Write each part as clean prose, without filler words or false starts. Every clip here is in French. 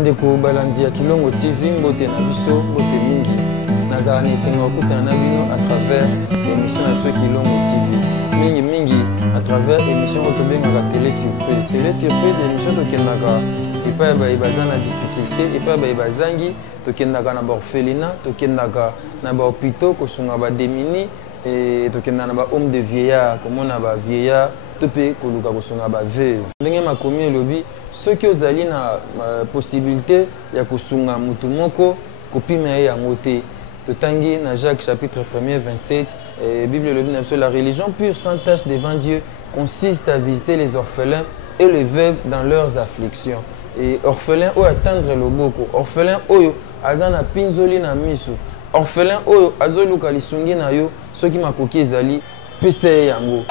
Ndeko balandi ya Kilongo TV mbote na biso mbote mingi nazala na esenga okutana na bino à travers émission na biso Kilongo TV mingi à travers émission oyo tobengaka télé surprise émission tokendaka epai baye baza na difficulté epai baye bazangi tokendaka na baorphelinat tokendaka na bahôpitaux kosunga badémini tokendaka na bahomme de vieillard komona bavieillard to mpe koluka kosunga baveuve ndenge makomi elobi soki ozali na possibilité ya kosunga mutu moko kopima ye yango te totangi na Jacques chapitre 1er 27 Bible elobi na biso la religion pure sans tache devant Dieu consiste à visiter les orphelins et les veuves dans leurs afflictions et orphelin oyo atendre loboko orphelin oyo aza na pinzoli na miso orphelin oyo azoluka lisungi na yo soki makoki ezali pesa ye yango.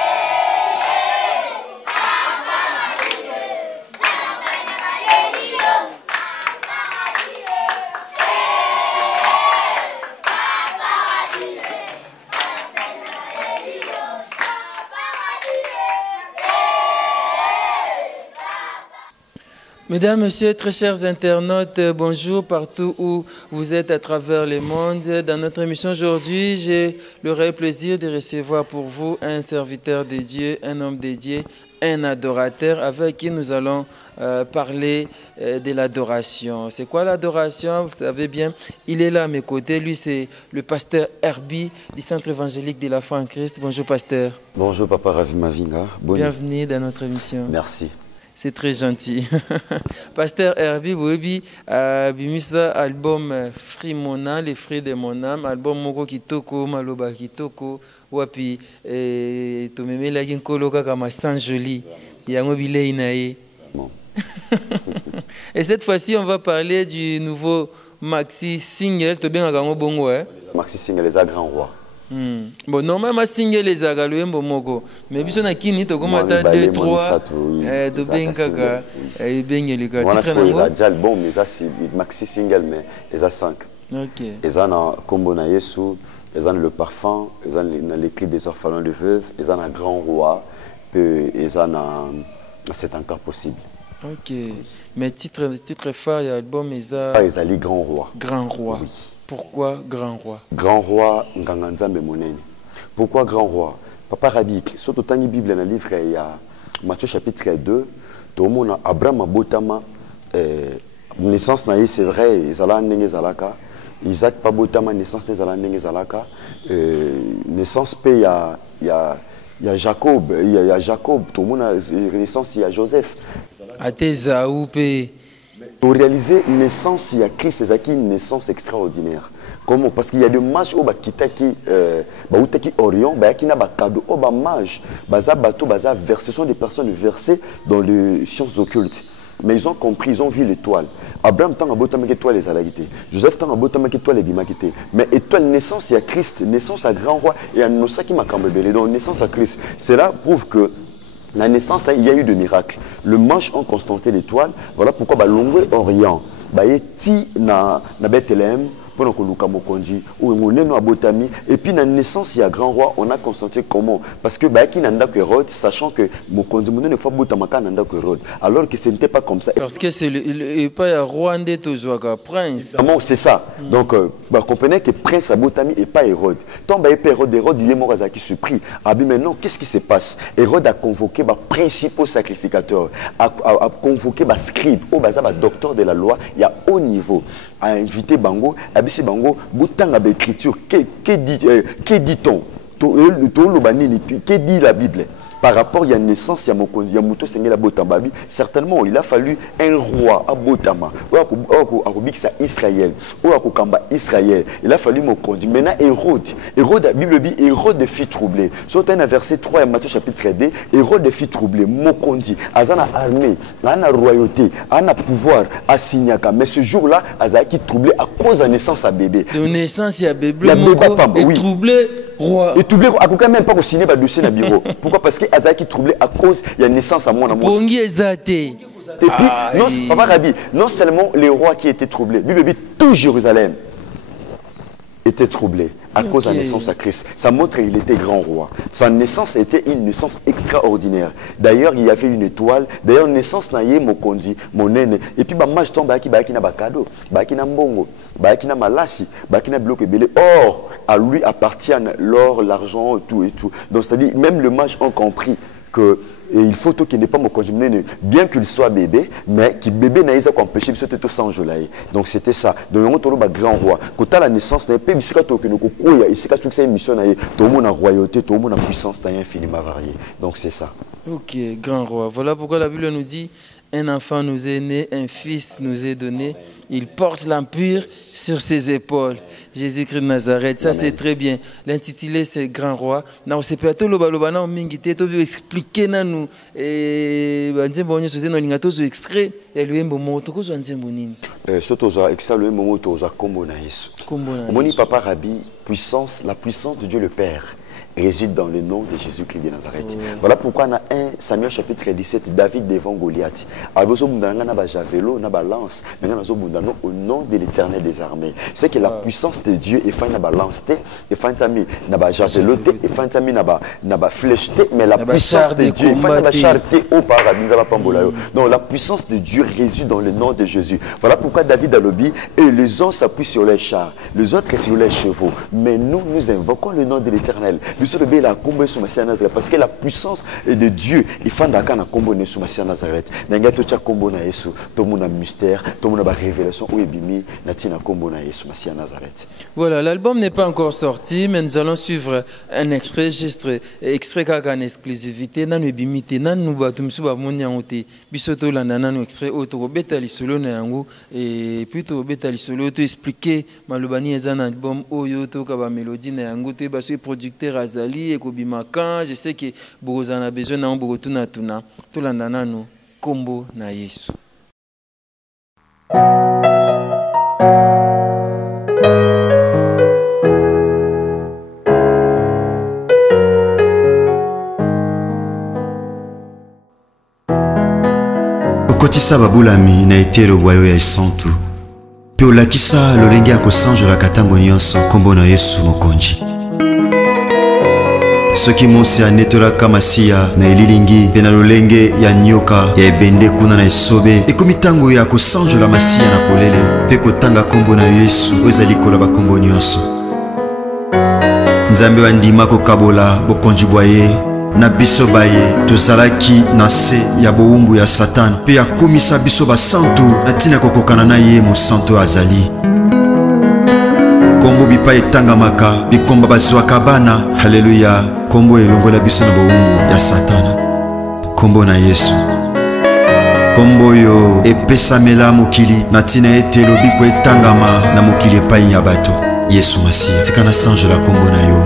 Mesdames, Messieurs, très chers internautes, bonjour partout où vous êtes à travers le monde. Dans notre émission aujourd'hui, j'ai le réel plaisir de recevoir pour vous un serviteur de Dieu, un homme de Dieu, un adorateur avec qui nous allons parler de l'adoration. C'est quoi l'adoration? Vous savez bien, il est là à mes côtés. Lui, c'est le pasteur Herbie du Centre évangélique de la foi en Christ. Bonjour, pasteur. Bonjour, Papa Ravi Mavinga. Bienvenue dans notre émission. Merci. C'est très gentil. Pasteur Herbie Boebi bimisa album Frimona, les fruits de mon âme, album moko kitoko, maloba kitoko, wapi tomemela kinkolo kaka mastan joli, yango bilei na ye. Et cette fois-ci, on va parler du nouveau maxi single, to bien gango bongo hein. Maxi single les Grand Roi. Bon, normalement, single les agalouen bomoko. Mais biso na kini to komata 2 3 to benkaka bengelika titre na ngo. Déjà album mais ça c'est maxi single mais les a 5. OK. Ils ont combo na Yesu, ils ont le parfum, ils ont les clés des orphelins de veuves, ils ont un Grand Roi, ils ont c'est encore possible. OK. Mais titre phare et album ils ont les Grand Roi. Grand Roi. Oui. Pourquoi Grand Roi? Grand Roi Nganganzambe Monene. Pourquoi Grand Roi? Papa Rabi, surtout dans la Bible, dans le livre, il y a Matthieu chapitre 2, tout le monde a Abraham Botama, naissance naïe, c'est vrai, Zala Nenge Zalaka, Isaac Pabotama, naissance Zala Nenge Zalaka, naissance il y a Jacob, tout le monde a naissance, il y a Joseph. Atezaou P. Pour réaliser naissance, il y a Christ, c'est une naissance extraordinaire. Comment? Parce qu'il y a des mages au Bakitaki, Orion, qui n'a pas cadeau, au mage, baza bateau, baza versé, ce sont des personnes versées dans les sciences occultes. Mais ils ont compris, ils ont vu l'étoile. Abraham tant a botamé étoile les alagité. Joseph tant a botamé étoile les bimakité. Mais étoile naissance, il y a Christ, naissance à Grand Roi et à Nosaki Makambebele, donc naissance à Christ. Cela prouve que la naissance, là, il y a eu des miracles. Le manche ont constaté l'étoile. Voilà pourquoi l'ongwe Orient, na Bethléem, pour que Mokondi, ou Abotami. Et puis, la naissance, il y a Grand Roi, on a constaté comment. Parce que Hérode, sachant que Mokondi ne faut pas Hérode. Alors que ce n'était pas comme ça. Parce que c'est le Rwandais Tozouaka, prince. C'est ça. Donc, comprenez que prince Abotami et pas Hérode. Tant Hérode, il est mort qui surpris. Ah, mais maintenant, qu'est-ce qui se passe? Hérode a convoqué les principaux sacrificateurs, a convoqué les scribes, les docteurs de la loi, il y a haut niveau, a invité Bango, Abissi Bango, Boutanga d'écriture, que dit-on? Que dit la Bible? Par rapport à la naissance, il y a Mokondi, il y a Mouto Sengela Botambabi, certainement il a fallu un roi à Botama, ou à Israël, ou à Kamba Israël. Il a fallu Mokondi. Maintenant, Hérode, la Bible dit, Hérode fit troubler. Sur un verset 3 Matthieu chapitre 2, Hérode fit troubler, Mokondi, Azana armée, Azana royauté, Azana pouvoir, Asignaka. Mais ce jour-là, Azana qui troublé à cause de la naissance à bébé. De naissance à bébé, et troublé. Roi. Et troublé, à quand même pas au ciné, dossier dans le bureau. Pourquoi? Parce que Azaki troublé à cause de la naissance à mon amour. Et puis, non seulement les rois qui étaient troublés, Bible dit tout Jérusalem. était troublé à cause de la naissance à Christ. Ça montre qu'il était grand roi. Sa naissance était une naissance extraordinaire. D'ailleurs, il y avait une étoile. D'ailleurs, naissance na ye mokondi, mon aîné. Et puis, maj tombe baki na bakado, baki na mbongo, baki na malasi, baki na bloc belé. Or, à lui appartiennent l'or, l'argent, tout et tout. Donc, c'est-à-dire, même le mage ont compris que il faut qu'il n'ait pas mon conjugué, bien qu'il soit bébé, mais qui bébé n'a pas empêché, c'était tout sans jolaï. Donc c'était ça. Donc on a un grand roi. Quand à la naissance, il y a ici une mission, tout le monde a royauté, tout le monde a puissance, infiniment variée. Donc c'est ça. Ok, grand roi. Voilà pourquoi la Bible nous dit, un enfant nous est né, un fils nous est donné. Il porte l'empire sur ses épaules. Jésus-Christ de Nazareth, ça c'est très bien. L'intitulé c'est Grand Roi. Nous c'est pas tout le baloba na mingité to expliquer na nous et nzembo nyo c'était no lingato zo extrait et lui mbomo to ko zo nzembo nini. Surtout ça extrait le moment to za kombo na Yesu. Moni papa Rabbi, puissance, la puissance de Dieu le Père réside dans le nom de Jésus-Christ de Nazareth. Voilà pourquoi on a 1 Samuel chapitre 17, David devant Goliath. Alors, javelot, na balance, au nom de l'Éternel des armées. C'est que la puissance de Dieu est faite na balance, et faite na javelot, et faite na flèche, mais la puissance de Dieu est faite na charité au paradis. Donc la puissance de Dieu réside dans le nom de Jésus. Voilà pourquoi David a lobby et les uns s'appuient sur les chars, les autres sur les chevaux. Mais nous invoquons le nom de l'Éternel. Parce que la puissance de Dieu est fan d'aka na kombo ne sumasi Nazareth. Nanga to cha kombo na Yesu, to mona mystère, to mona ba révélation ou ebimi na tina kombo na Yesu masi Nazareth. Voilà, l'album n'est pas encore sorti, mais nous allons suivre un extrait kaka en exclusivité na ebimité na nu ba tumsu ba monya ngote. Bisoto landa na nu extrait auto beta lisolo na yango et plutôt beta lisolo to expliquer malobani ezana album oyo to ka ba mélodie na yango to ba producteur Azali et Kobimakan, je sais que vous en avez besoin d'un beaucoup de tuna. Tout l'andana nous combo na Yesu. Okotisa babulami na été le boyo ya santu. Pe olakisa lolenge ya kosanjo la katango nyonso kombo na Yesu mokonji. Soki monsi anetolaka masiya na elilingi pe na lolenge ya nyoka ya ebende kuna na esobe ekomi ntango ya kosanjola masiya na polele pe kotanga kombo na Yesu oyo ezali kola bakombo nyonso. Nzambe andima kokabola bokonzi bwa ye na biso baye tozalaki na se ya bowumbu ya Satana pe akomisa biso basantu na ntina kokokana na ye mosantu azali. Kombo bipa etangamaka bikomba bazwaka bana. Haleluya. Kombo elongola biso na bowumbu ya Satana. Kombo na Yesu. Kombo yo epesamela mokili na ntina ete lobiko etangama na mokili epai ya bato. Yesu Masiya tika na sanjola kombo na yo.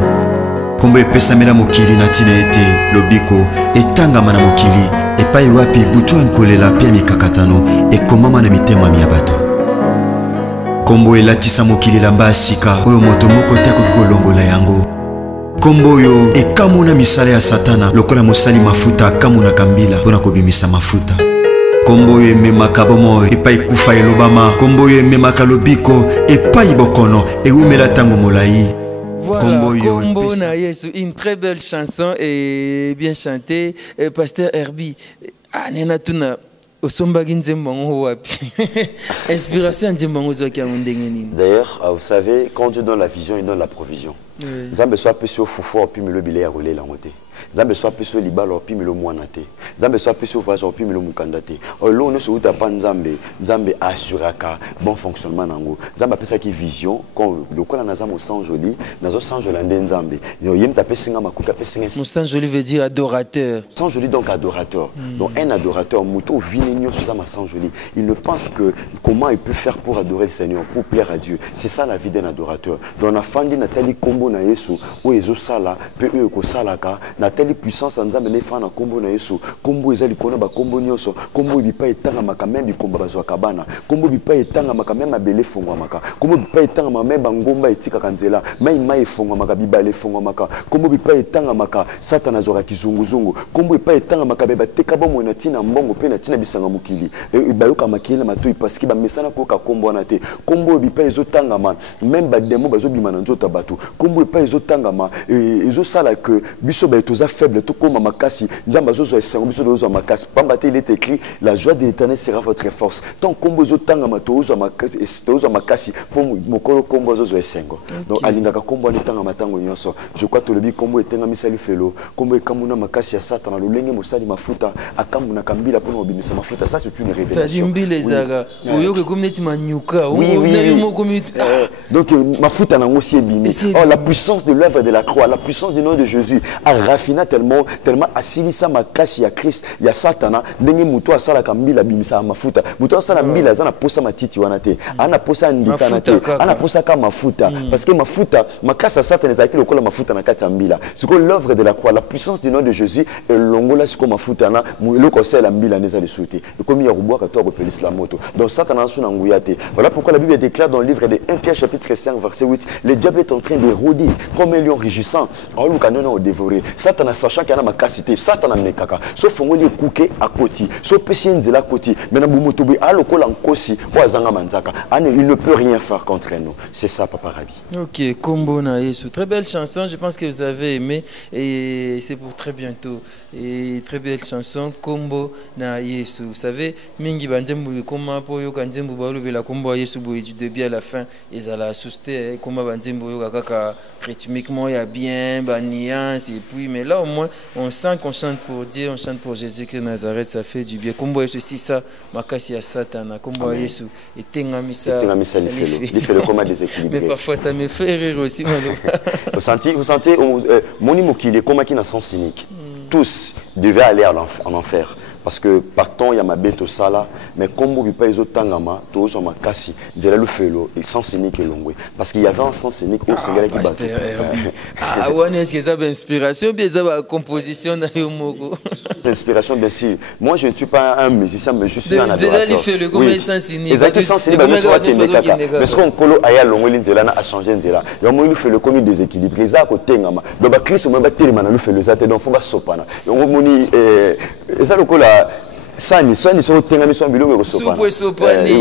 Kombo epesamela mokili na ntina ete lobiko etangama na mokili epai wapi butu ankolela pe mikakatano ekomama na mitema ya bato. Kombo elatisa mokili lamba asika oyo moto moko te akoki kolongola yango. Kombo yo ekamuna misala ya Satana lokola mosali mafuta akamunaka mbila mpona kobimisa mafuta. Kombo yo ememaka bomo epai kufa elobama. Kombo yo ememaka lobiko epai bokono eumela ntango molai. Voilà, Kombo na Yesu, une très belle chanson et bien chantée. Pasteur Herbie, nena tuna osombaki nzembango wapi? Inspiration nzembango zoki ya ndenge nini? D'ailleurs, vous savez, quand Dieu donne la vision, il donne la provision. Nzambe soit peu sur fufo puis me le billet à rouler la montée. Nzambe soit peu sur libalo puis me le moinate. Nzambe soit peu sur voyage puis me le mukandate. Olo ne se uta pas Nzambe. Nzambe assuraka bon fonctionnement nango. Nzambe appelle ça qui vision quand le quoi na nzambe sans joli, nazo sans jolande Nzambe. Yo yem taper singa makuka pe singa. Sans joli veut dire adorateur. Sans joli donc adorateur. Donc un adorateur muto viligno sur ça sans joli. Il ne pense que comment il peut faire pour adorer le Seigneur, pour plaire à Dieu. C'est ça la vie d'un adorateur. Donc on a fandi Nathalie Kombo combo na Yesu o ezo sala pe eux ko salaka na telle puissance nzambe ne fa na combo na Yesu combo ezali kona ba combo nyonso combo bipa etanga maka même bikomba bazwa kabana combo bipa etanga maka même abele fongwa maka combo bipa etanga maka même ngomba etika kanzela mai fongwa maka bibale fongwa maka combo bipa etanga maka satana zora kizunguzungu combo bipa etanga maka beba teka bomo na tina mbongo pe na tina bisanga mukili bayoka makili matoi parce que ba mesana ko ka combo na te combo bipa ezotanga ma même ba demo bazobima na nzota batu combo bipa ezotanga ma ezo sala que biso ba etoza faible to koma makasi njamba zozo esengo biso dozo makasi pamba te il est écrit la joie de l'Éternel sera votre force tant combo ezotanga ma tozo makasi pour mokolo combo zozo esengo donc alingaka combo na tanga matango nyonso je crois to le bi combo etenga misali felo combo ekamuna makasi ya satana lolenge mosali mafuta akamuna kambila pour obimisa mafuta ça c'est une révélation donc mafuta na ngosi ebimi oh la puissance de l'œuvre de la croix la puissance du nom de Jésus a raffiné tellement asilisa makasi ya Christ ya satana ndenge muto asala kambila bimisa mafuta muto asala mbila zana posa matiti wana te ana posa ndikana te ana posa ka mafuta parce que mafuta makasi ya satana ezaki lokola mafuta na kati ya mbila siko l'œuvre de la croix la puissance du nom de Jésus elongola siko mafuta na loko sala mbila neza le souhaiter et comme il y a ruboaka to repelisa la moto donc satana suna nguya te voilà pourquoi la Bible déclare dans le livre de 1 Pierre chapitre 5 verset 8 le diable est en train de rôder comme un lion rugissant en lukanona au dévorer satana sachant qu'il y a ma capacité satana mekaka sauf ngoli kuke à côté sauf pesi la côté maintenant bumotobi alokola nkosi wazanga manzaka il ne peut rien faire contre nous c'est ça papa Rabi. OK combo na Yesu très belle chanson je pense que vous avez aimé et c'est pour très bientôt et très belle chanson combo na Yesu vous savez mingi banzembu koma po yo kanzembu ba lobela combo Yesu bo du début à la fin ezala assusté koma banzembu yo kaka rythmiquement il y a bien ba nuance et puis mais là au moins on sent qu'on chante pour Dieu on chante pour Jésus-Christ Nazareth ça fait du bien combo Yesu si ça makasi ya satana combo Yesu etengamisa il fait le coma déséquilibré mais parfois ça me fait rire aussi vous sentez moni mokili koma qui na sens cynique tous devaient aller en enfer parce que partant il y a ma bête au sala mais comme vous pas les autres tangama tous ma kasi déjà le felo et sans cynique et longwe parce qu'il y avait un sens cynique au Sénégal qui battait ouais est-ce que ça va inspiration bien ça va composition na yo moko inspiration bien sûr moi je ne suis pas un musicien mais je suis un adorateur déjà il fait le comme sans cynique exactement sans cynique mais ce qu'on colo aya longwe linzela na a changé nzela yo mo il fait le comme déséquilibré ça ko tengama donc ba Christ mo ba telema na le fait le ça donc faut ba sopana yo moni ça le cola sani so tenga miso biloko ko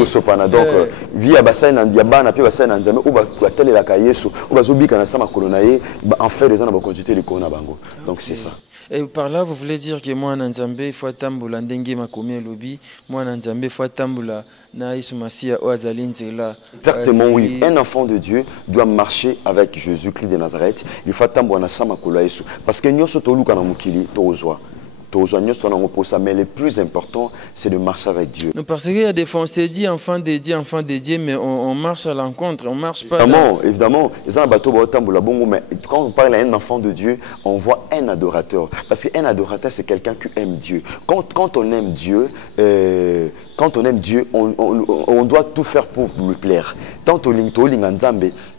sopana donc via basai na ndiabana pe basai na nzambe uba kwatelela ka Yesu uba zobika na sama kolona ye en fait les ana ba consulter les kona bango donc c'est ça. Et par là vous voulez dire que moi na nzambe faut tambula ndenge makomi lobi moi na nzambe faut tambula na Yesu Masia o azali nzela. Exactement oui, un enfant de Dieu doit marcher avec Jésus-Christ de Nazareth il faut tambula na sama kolona Yesu parce que nyoso to luka na mukili to ozwa. Mais le plus important, c'est de marcher avec Dieu. Parce qu'il y a des fois, on s'est dit enfant de Dieu, mais on marche à l'encontre, on marche pas. Évidemment. Mais quand on parle à un enfant de Dieu, on voit un adorateur. Parce qu'un adorateur, c'est quelqu'un qui aime Dieu. Quand on aime Dieu, on doit tout faire pour lui plaire. Tant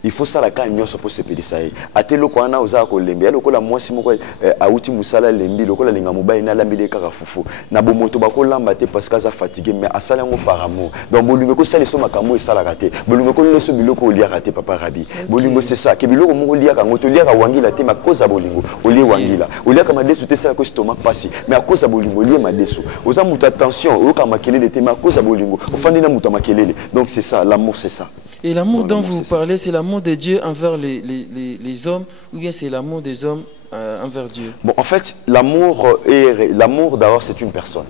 il faut ça la canyon pour se pédir ça. Atelo ko ana oza ko lembe, aloko la mwasi moko auti musala lembi, loko la linga mobile na lambile kaka fufu. Na bomoto bako lamba te parce que ça fatigué mais asala ngo par amour. Donc bolingo ko sala so makamo e sala raté. Bolingo ko leso biloko olia raté papa Rabi. Bolingo c'est ça. Ke biloko mo olia ka ngoto olia ka wangila te makoza bolingo. Olia wangila. Olia ka madesu te sala ko stomac passi. Mais à cause de bolingo olia madesu. Oza muta attention, o ka makelele te makoza bolingo. Ofandi na muta makelele. Donc c'est ça, l'amour c'est ça. Et l'amour dont vous parlez, c'est l'amour de Dieu envers les hommes ou bien c'est l'amour des hommes envers Dieu? Bon, en fait, l'amour d'abord, c'est une personne.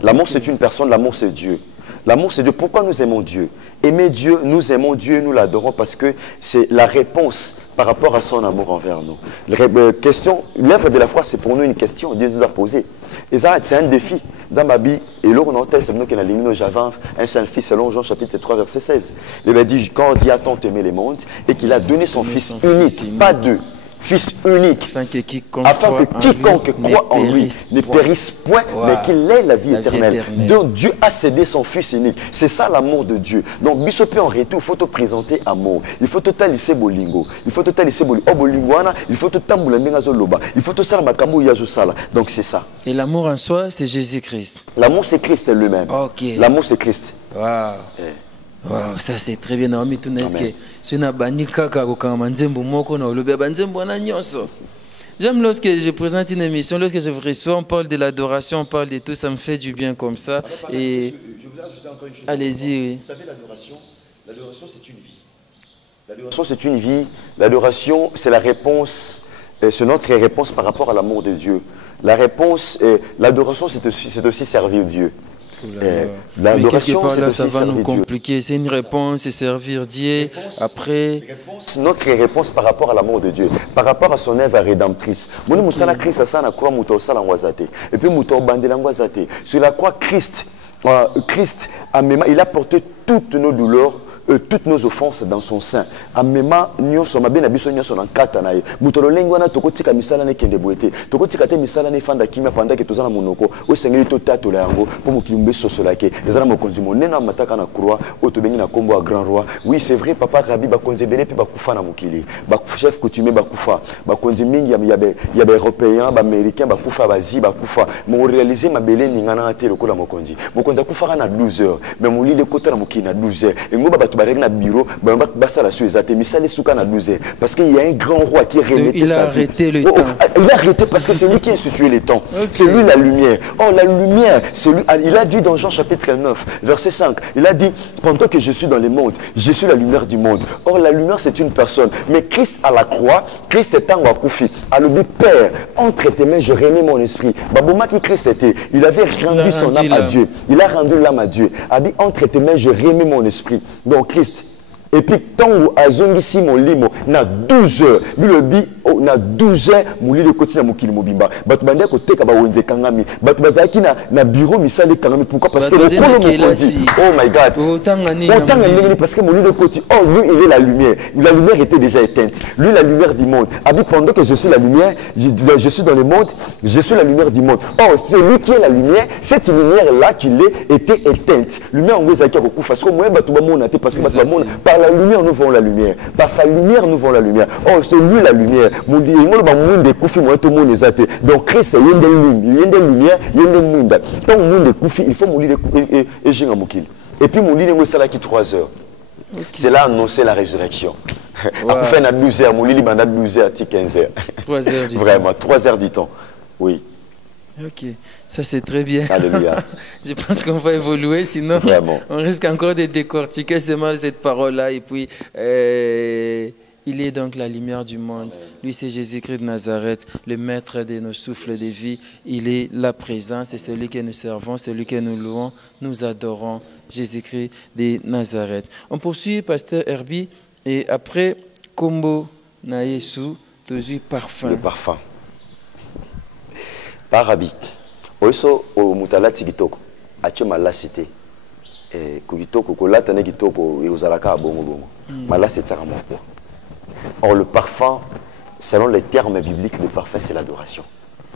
L'amour, c'est une personne, l'amour, c'est Dieu. L'amour, c'est Dieu. Pourquoi nous aimons Dieu? Aimer Dieu, nous aimons Dieu, nous l'adorons parce que c'est la réponse par rapport à son amour envers nous. L'œuvre de la croix, c'est pour nous une question. Dieu nous a posé. Et ça, c'est un défi. Dans ma vie, et là, on entend, c'est nous qui avons éliminé j'avais un seul fils, selon Jean chapitre 3, verset 16. Il a dit, quand Dieu a tant aimé les mondes, et qu'il a donné son fils unique, pas deux. Fils unique, afin que quiconque croit en lui ne périsse point, mais qu'il ait la vie éternelle. Donc Dieu a cédé son Fils unique. C'est ça l'amour de Dieu. Donc Bisopé en retour, il faut te présenter amour. Il faut te talisser bolingo. Il faut te talisser bolingo. Il faut te tamboula loba. Il faut te sala makambo yazo sala. Donc c'est ça. Et l'amour en soi, c'est Jésus-Christ. L'amour c'est Christ lui-même. Okay. L'amour c'est Christ. Wow. Wow, ça c'est très bien. Naomi Touneske, c'est une bani kaka kokama nzembo moko na olobe banzembo na nyonso. J'aime lorsque je présente une émission, lorsque je vous reçois, on parle de l'adoration, on parle de tout, ça me fait du bien comme ça. Et je voudrais ajouter encore une chose. Allez-y. Oui. Vous savez, l'adoration c'est une vie. L'adoration c'est une vie. L'adoration c'est la réponse, c'est notre réponse par rapport à l'amour de Dieu. La réponse, l'adoration c'est aussi servir Dieu. Mais quelque part là, ça va nous compliquer. C'est une réponse, c'est servir Dieu. Après, notre réponse par rapport à l'amour de Dieu, par rapport à son œuvre rédemptrice. Et puis, sur la croix, Christ, il a porté toutes nos douleurs, toutes nos offenses dans son sein. Amema nyoso mabena biso nyoso na kata na ye. Mutolo lengo na tokotika misala ne kende boete. Tokotika te misala ne fanda kimia panda ke tozana monoko. O sengeli to tato la yango po mokilumbe sosolake. Ezana mokonzi monena mataka na croix o to bengi na kombo a grand roi. Oui, c'est vrai papa Rabi ba konze bele pe ba kufa na mokili. Ba chef coutumier ba kufa. Ba konzi mingi ya ba européen, ba américain ba kufa ba zi ba kufa. Mo réaliser mabele ningana te lokola mokonzi. Mokonzi kufa na 12 heures. Mais mo li le kota na mokili na 12 heures. Et ngoba na bureau, parce qu'il y a un grand roi qui il a arrêté le temps. Il a arrêté parce que c'est lui qui a institué les temps. Okay. C'est lui la lumière. Oh, la lumière, c'est lui. Il a dit dans Jean chapitre 9, verset 5, il a dit, pendant que je suis dans le monde, je suis la lumière du monde. Or, la lumière, c'est une personne. Mais Christ à la croix, Christ est un Wakoufi. À le Père, entre tes mains, je remets mon esprit. Baboma qui Christ était, il avait rendu son âme à Dieu. Il a rendu l'âme à Dieu. A dit, entre tes mains, je remets mon esprit. Donc, Christ. Et puis, tant que azongisi mon limo, na 12 heures, na 12 heures, mouli le côté na mokili mobimba. Batu bande côté ka ba wenze kangami. Batu bazaki na bureau misale kangami. Pourquoi? Parce que le kolo mokonzi. Oh my God. Autant parce que mouli le côté. Oh, lui il est la lumière. La lumière était déjà éteinte. Lui la lumière du monde. A dit pendant que je suis la lumière, je suis dans le monde, je suis la lumière du monde. Oh, c'est lui qui est la lumière. Cette lumière là qu'il est était éteinte. Lumière on zaki ko kufa. Parce que moi batu ba mona te parce que batu ba mona par la lumière, nous voyons la lumière. Par sa lumière, nous voyons la lumière. Oh, c'est lui la lumière. Donc, Christ, il y a des lumières, il y a des lumières. Tant que il faut mourir et j'ai un mokil. Et puis, mourir, c'est là qui 3 heures. C'est là annoncer la résurrection. Après, on a 12 heures, mourir, on a 12 heures, 15 heures. 3 heures du temps. Vraiment, 3 heures du temps. Oui. Ok, ça c'est très bien. Alléluia. Je pense qu'on va évoluer, sinon vraiment, on risque encore de décortiquer seulement cette parole-là. Et puis, il est donc la lumière du monde. Lui, c'est Jésus-Christ de Nazareth, le maître de nos souffles de vie. Il est la présence, c'est celui que nous servons, celui que nous louons, nous adorons, Jésus-Christ de Nazareth. On poursuit, Pasteur Herbie, et après, Kombo na Yesu, toujours parfum. Le parfum. Arabique. Oiso o mutalati kitoko. Ache malasi te. Ku kitoko ko latane kitoko e ozalaka bongo bongo. Malasi tchaka moko. Or le parfum, selon les termes bibliques, le parfum c'est l'adoration.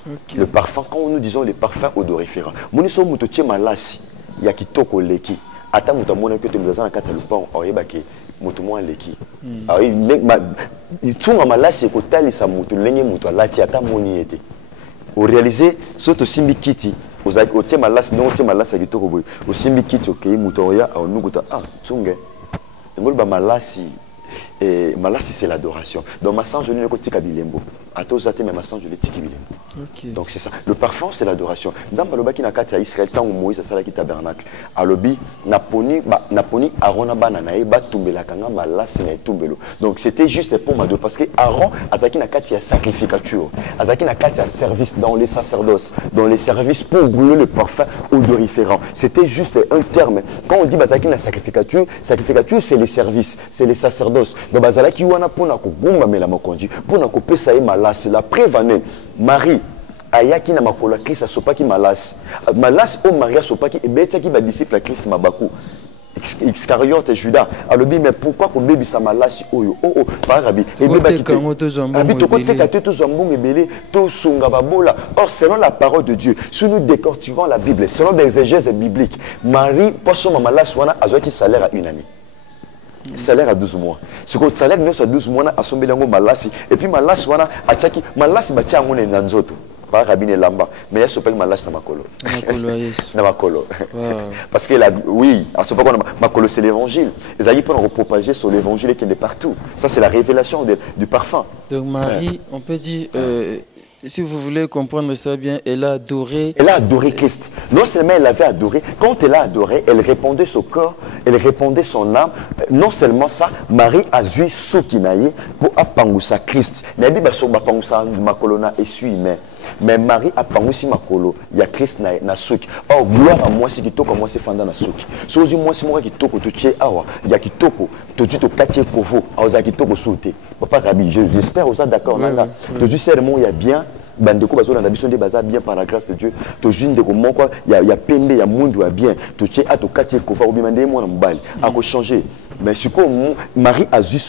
Okay. Le parfum, quand nous disons les parfums odoriférants. Moniso mutoche malasi ya kitoko leki. Ata mutamona que te muzana kata lupan oyebake mutumo leki. Ah oui, il tsunga malasi ko talisa mutu lenye mutu alati ata moni ete. Au réaliser, surtout simbi kiti, au thème malas, non thème malas à gito koboy, au simbi kiti, ok, mutoya, au nuguta, ah, tsunge, et moi, malasi, et malasi c'est l'adoration. Dans ma sang, je ne connais pas bilembo. À tous athées, mais ma sang, je l'ai tiki bilembo. Donc c'est ça. Le parfum, c'est l'adoration. Dans le baki na kati à Israël, tant où Moïse a sala qui tabernacle, à l'obi, naponi Aaron bananae, ba tumbela kanga malasi na tumbelo. Donc c'était juste pour ma parce que Aaron azaki na kati à sacrificature, azaki na kati à service dans les sacerdoces, dans les services pour brûler le parfum odoriférant. C'était juste un terme. Quand on dit bazaki na sacrificature, sacrificature c'est les services, c'est les sacerdoces. Donc bazalaki wana pona ko bomba mela mokonji, pona ko pesa e malasi la prévane Marie ayaki na makolo Christ asopaki malasi. Malasi au Maria sopaki ebetaki ba disciple Christ mabaku. Iscariote et Judas. Alors, mais pourquoi qu'on bébé sa malasi oyo? Oh, par Rabbi. Et bébé qui te or, selon la parole de Dieu, si nous décortiquons la Bible, selon l'exégèse biblique, Marie, pour son malas, a qui salaire à une année. Salaire à 12 mois. Ce que salaire nous à 12 mois, a son bélango malasi. Et puis malas, a chaki, malasi, batia, on est nanzoto. Pas rabine lamba, mais elle s'appelle malas na makolo. Na makolo. Parce que oui, à ce moment makolo c'est l'évangile. Les aïeux peuvent propager sur l'évangile qui est partout. Ça c'est la révélation du parfum. Donc Marie, on peut dire, si vous voulez comprendre ça bien, elle a adoré. Elle a adoré Christ. Non seulement elle l'avait adoré, quand elle a adoré, elle répondait son corps, elle répondait son âme. Non seulement ça, Marie a joué Sokinaye pour apangousa Christ. La Bible a apangousa makolona et suit mais Marie a pangousi makolo, il y a Christ na soki. Oh gloire à moi, c'est qui toko moi c'est fanda na soki. So du moi c'est moi qui toko tu tché awa, il y a qui toko, tu to katie kovo, awa qui toko souté. Papa Rabbi, j'espère vous êtes d'accord là. Tu sais il y a bien bandeko bazona na biso nde baza bien par la grâce de Dieu. To jinde ko moko ya pembe ya mundu ya bien. To tché a to katie kovo obimande mo na mbali. A ko changer. Mais ce que Marie a dit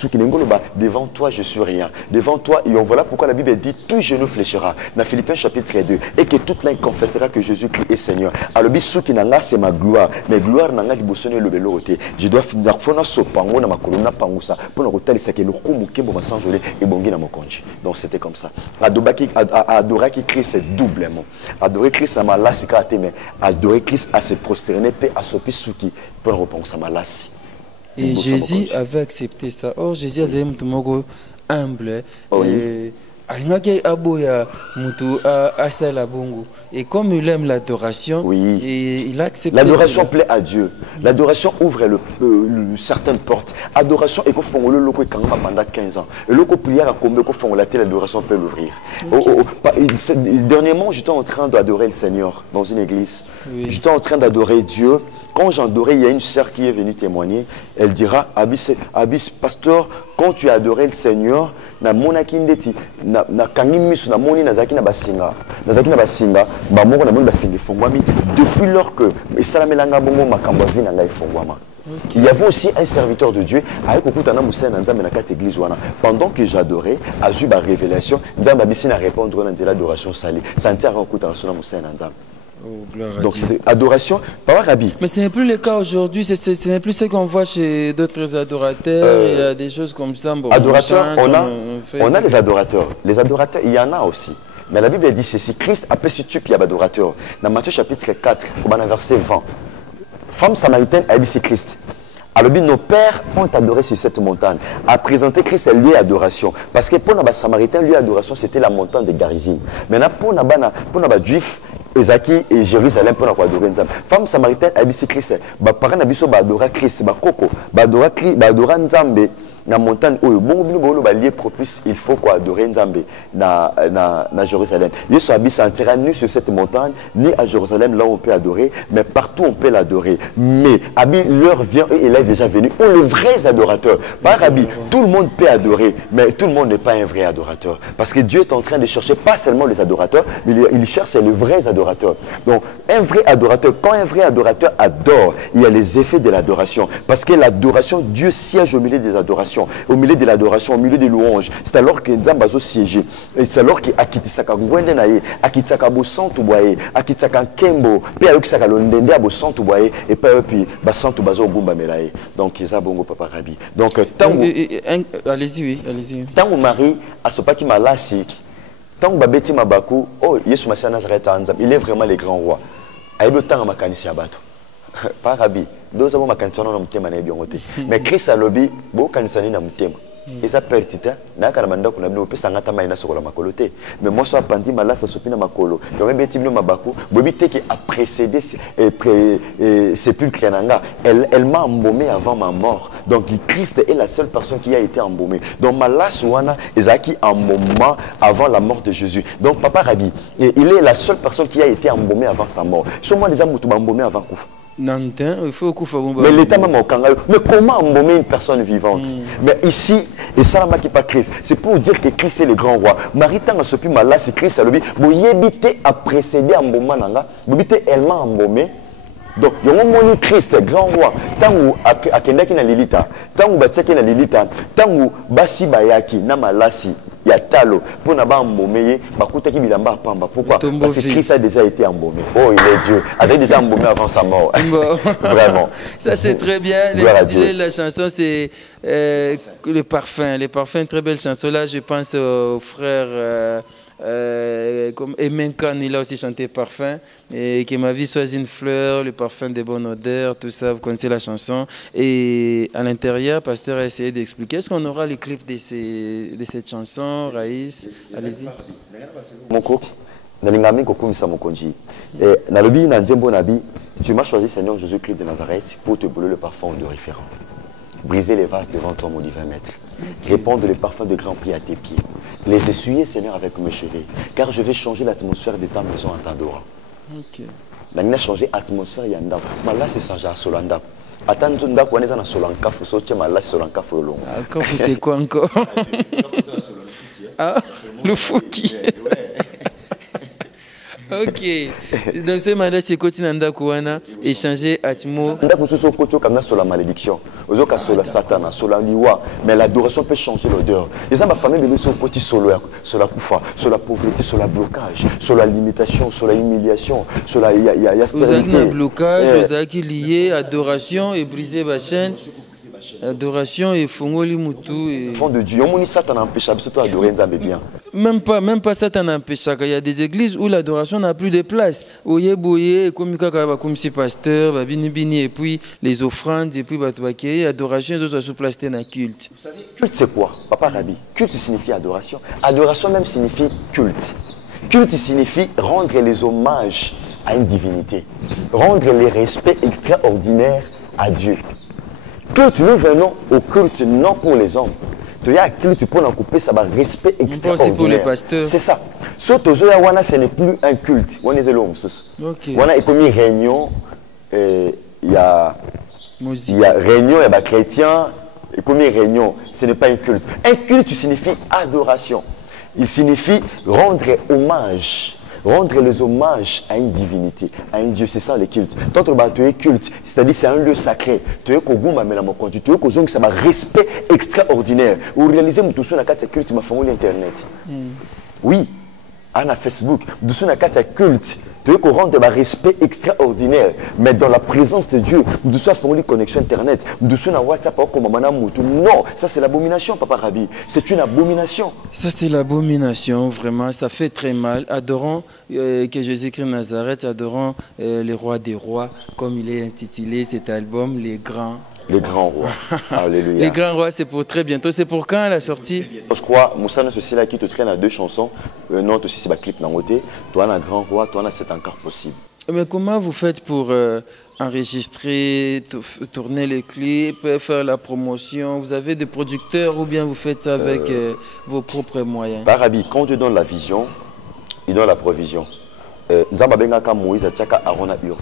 devant toi je suis rien. Devant toi, et voilà pourquoi la Bible dit tout genou fléchira. Dans Philippiens chapitre 2. Et que toute langue confessera que Jésus-Christ est Seigneur. Alors, ce qui n'a c'est ma gloire. Mais gloire n'a pas le belote. Je dois finir ce pango dans ma colonne pangusa pour ne pas que le coup m'a m'a s'enjolé et bongi dans mon conchi. Donc c'était comme ça. Adorer Christ c'est doublement. Adorer Christ à ma lassi mais adorer Christ à se prosterner paix à sopi souki pour ne pas ma lassi. Et Jésus avait accepté ça. Or, Jésus avait été humble. Et comme il aime l'adoration, il a accepté. L'adoration plaît à Dieu. L'adoration ouvre certaines portes. Adoration, et qu'on fait le loco pendant 15 ans. Et le loco prière à combien qu'on fait l'adoration peut l'ouvrir. Dernièrement, j'étais en train d'adorer le Seigneur dans une église. J'étais en train d'adorer Dieu. Quand j'adorais, il y a une sœur qui est venue témoigner. Elle dira, Abyss, pasteur, quand tu as adoré le Seigneur, na monaki ndeti na kangi misu na moni nazaki na basinga ba moko na moni basinga fongwami depuis lors que esalamelanga bongo makambo vi na ngai fongwama. Il y avait aussi un serviteur de Dieu avec okutana musena nzambe na kati église wana. Pendant que j'adorais, a eu ba révélation, nzambe abisi na répondre na l'adoration salée. Santia okutana sona musena nzambe. Oh, donc c'est adoration par Rabbi. Mais ce n'est plus le cas aujourd'hui, ce n'est plus ce qu'on voit chez d'autres adorateurs, il y a des choses comme ça. Bon, adorateurs, on a les adorateurs. Les adorateurs, il y en a aussi. Mais la Bible dit ceci, Christ appelle ce type d'adorateur. Dans Matthieu chapitre 4, verset 20, femme samaritaine a dit c'est Christ. Alors, nos pères ont adoré sur cette montagne. A présenté Christ est lié à adoration. Parce que pour les Samaritains, lieu adoration, c'était la montagne de Garizim. Maintenant, pour les Juifs, Ezaki et Jérusalem pour adorer Nzambe. Femme samaritaine a dit Christ. Parents n'abisso adora Christ, Koko, adora Nzambe. Na montagne oyo bongo bino bolo ba lié propice il faut quoi adorer Nzambe na Jérusalem. Yesu abisa entera ni sur cette montagne ni à Jérusalem là où on peut adorer mais partout on peut l'adorer. Mais Abi l'heure vient et il est déjà venu on les vrais adorateurs. Par Abi tout le monde peut adorer mais tout le monde n'est pas un vrai adorateur parce que Dieu est en train de chercher pas seulement les adorateurs mais il cherche les vrais adorateurs. Donc un vrai adorateur quand un vrai adorateur adore il y a les effets de l'adoration parce que l'adoration Dieu siège au milieu des adorations. Au milieu de l'adoration, au milieu des louanges. C'est alors que Nzamba zo siégé. C'est alors que akitisaka ngwende naye, akitisaka bo santu boye, akitisaka kembo, pe ayokisaka londende abo santu boye et puis ba santu bazo gumba melaye. Donc ils bongo papa Rabbi. Donc tango allez-y, allez-y. Tango Marie a sopaki malasi. Tango babeti mabaku, oh Yesu Masia Nazareth Nzamba, il est vraiment le grand roi. Ayebo tango makanisi ya bato. Pas Rabbi. Deux avons ma canton na mutema na biongote. Mais Christ a lobby bo kanisani na mutema. Eza pertita na karamanda kuna bino pesa ngata mai na sokola makolote. Mais moi so apandi malasa sopina makolo. Donc beti bino mabaku bobi teke a précédé sépulcre nanga. Elle m'a embaumé avant ma mort. Donc Christ est la seule personne qui a été embaumée. Donc malas wana ezaki un moment avant la mort de Jésus. Donc papa Rabbi, il est la seule personne qui a été embaumée avant sa mort. Sur moi déjà mutu embaumé avant coup. Il faut mais l'état même au Kangayo. Mais comment embaumer une personne vivante? Mais ici, et ça qui pas Christ, c'est pour dire que Christ est le grand roi. Marie tanga sopi mala c'est Christ à l'objet. Vous y habitez à précéder embaumement nanga. Vous habitez elle m'a embaumé. Donc, il y a un moment Christ, grand roi. Tant où akendaki na lilita, tant où batiaki na lilita, tant où basi bayaki na malasi ya talo pour na ba mbomeye bakutaki bilamba pamba. Pourquoi? Parce que Christ a déjà été embaumé. Oh, il est Dieu. Il a déjà embaumé avant sa mort. Vraiment. Ça c'est très bien. L'intitulé de la chanson c'est le parfum. Les parfums, très belle chanson. Là, je pense au frère comme Emenkan, il a aussi chanté Parfum, et que ma vie soit une fleur, le parfum de bonne odeur, tout ça, vous connaissez la chanson. Et à l'intérieur, Pasteur a essayé d'expliquer. Est-ce qu'on aura les clips de cette chanson, Raïs? Allez-y. Moko, nalingami kokumisa mokonji. Nalobi na nzembo nabi, tu m'as choisi Seigneur Jésus-Christ de Nazareth pour te brûler le parfum de référent. Briser les vases devant toi, mon divin maître. Répandre le parfum de grand prix à tes pieds. Les essuyer, Seigneur, avec mes cheveux. Car je vais changer l'atmosphère de ta maison en t'adorant. Ok. La changé l'atmosphère yanda. Mais là, c'est changé à Solanda. Attends, Zunda, quoi, on est dans Solanka, faut sortir, mais là, Solanka, faut long. Quand vous c'est quoi encore? Ah, le Fouki. Ok. Donc ce mandat c'est continuer à Kouana échanger atmo. Ndako soso kocho comme sur la malédiction. Ozoka sur la satana, sur la liwa, mais l'adoration peut changer l'odeur. Les hommes famille de sont petit solo sur la koufa, sur la pauvreté, sur le blocage, sur la limitation, sur la humiliation, sur la vous avez un blocage, vous avez qui lié adoration et briser ma chaîne. Adoration et fongoli mutu. Fond de Dieu, on Satan empêche surtout adorer Nzambe bien. Même pas Satan empêche. Il y a des églises où l'adoration n'a plus de place. Oye boye, comme si pasteur, babini bini et puis les offrandes et puis batouaké, adoration ils sont sous place dans le culte. Culte c'est quoi, Papa Rabbi? Culte signifie adoration. Adoration même signifie culte. Culte signifie rendre les hommages à une divinité, rendre les respects extraordinaires à Dieu. Culte, nous venons au culte non pour les hommes. Tu as un culte pour en couper, ça va respect extraordinaire. C'est pour les pasteurs. C'est ça. Surtout, ce n'est plus un culte. On est l'homme. On a comme réunion, il y a réunion, il y a chrétien, et comme réunion, ce n'est pas un culte. Un culte signifie adoration. Il signifie rendre hommage. Rendre les hommages à une divinité, à un Dieu, c'est ça le culte. Tant que tu es culte, c'est-à-dire c'est un lieu sacré. Tu es kogouma mais la mokonji, tu es kozong ça m'a respect extraordinaire. Ou réaliser mon touche na carte culte m'a fait l'internet. Oui, à Facebook, touche na carte culte. Tu veux qu'on rende un respect extraordinaire, mais dans la présence de Dieu, nous devons faire une connexion Internet, nous devons faire WhatsApp comme Moutou. Non, ça c'est l'abomination, Papa Rabbi. C'est une abomination. Ça c'est l'abomination, vraiment, ça fait très mal. Adorons que Jésus-Christ de Nazareth, adorons le roi des rois, comme il est intitulé cet album, Les Grands. Les grands rois. Alléluia. Les grands rois, c'est pour très bientôt. C'est pour quand la sortie? Je crois, Moussa ne ceci là qui te traîne à 2 chansons. Non, aussi c'est un clip dans côté. Toi, on a grand roi, toi, on a c'est encore possible. Mais comment vous faites pour enregistrer, tourner les clips, faire la promotion? Vous avez des producteurs ou bien vous faites ça avec vos propres moyens? Barabi, quand Dieu donne la vision, il donne la provision. Nzamba bengaka Moïse atchaka Aaron Ur.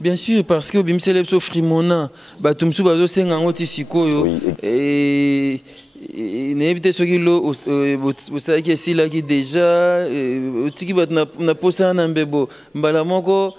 Bien sûr, parce que bim célèbre so frimona, batumsu bazo senga ngoti sikoyo et n'évitez ce qui lo vous savez que si là qui déjà tiki bat na posa na mbebo mbala moko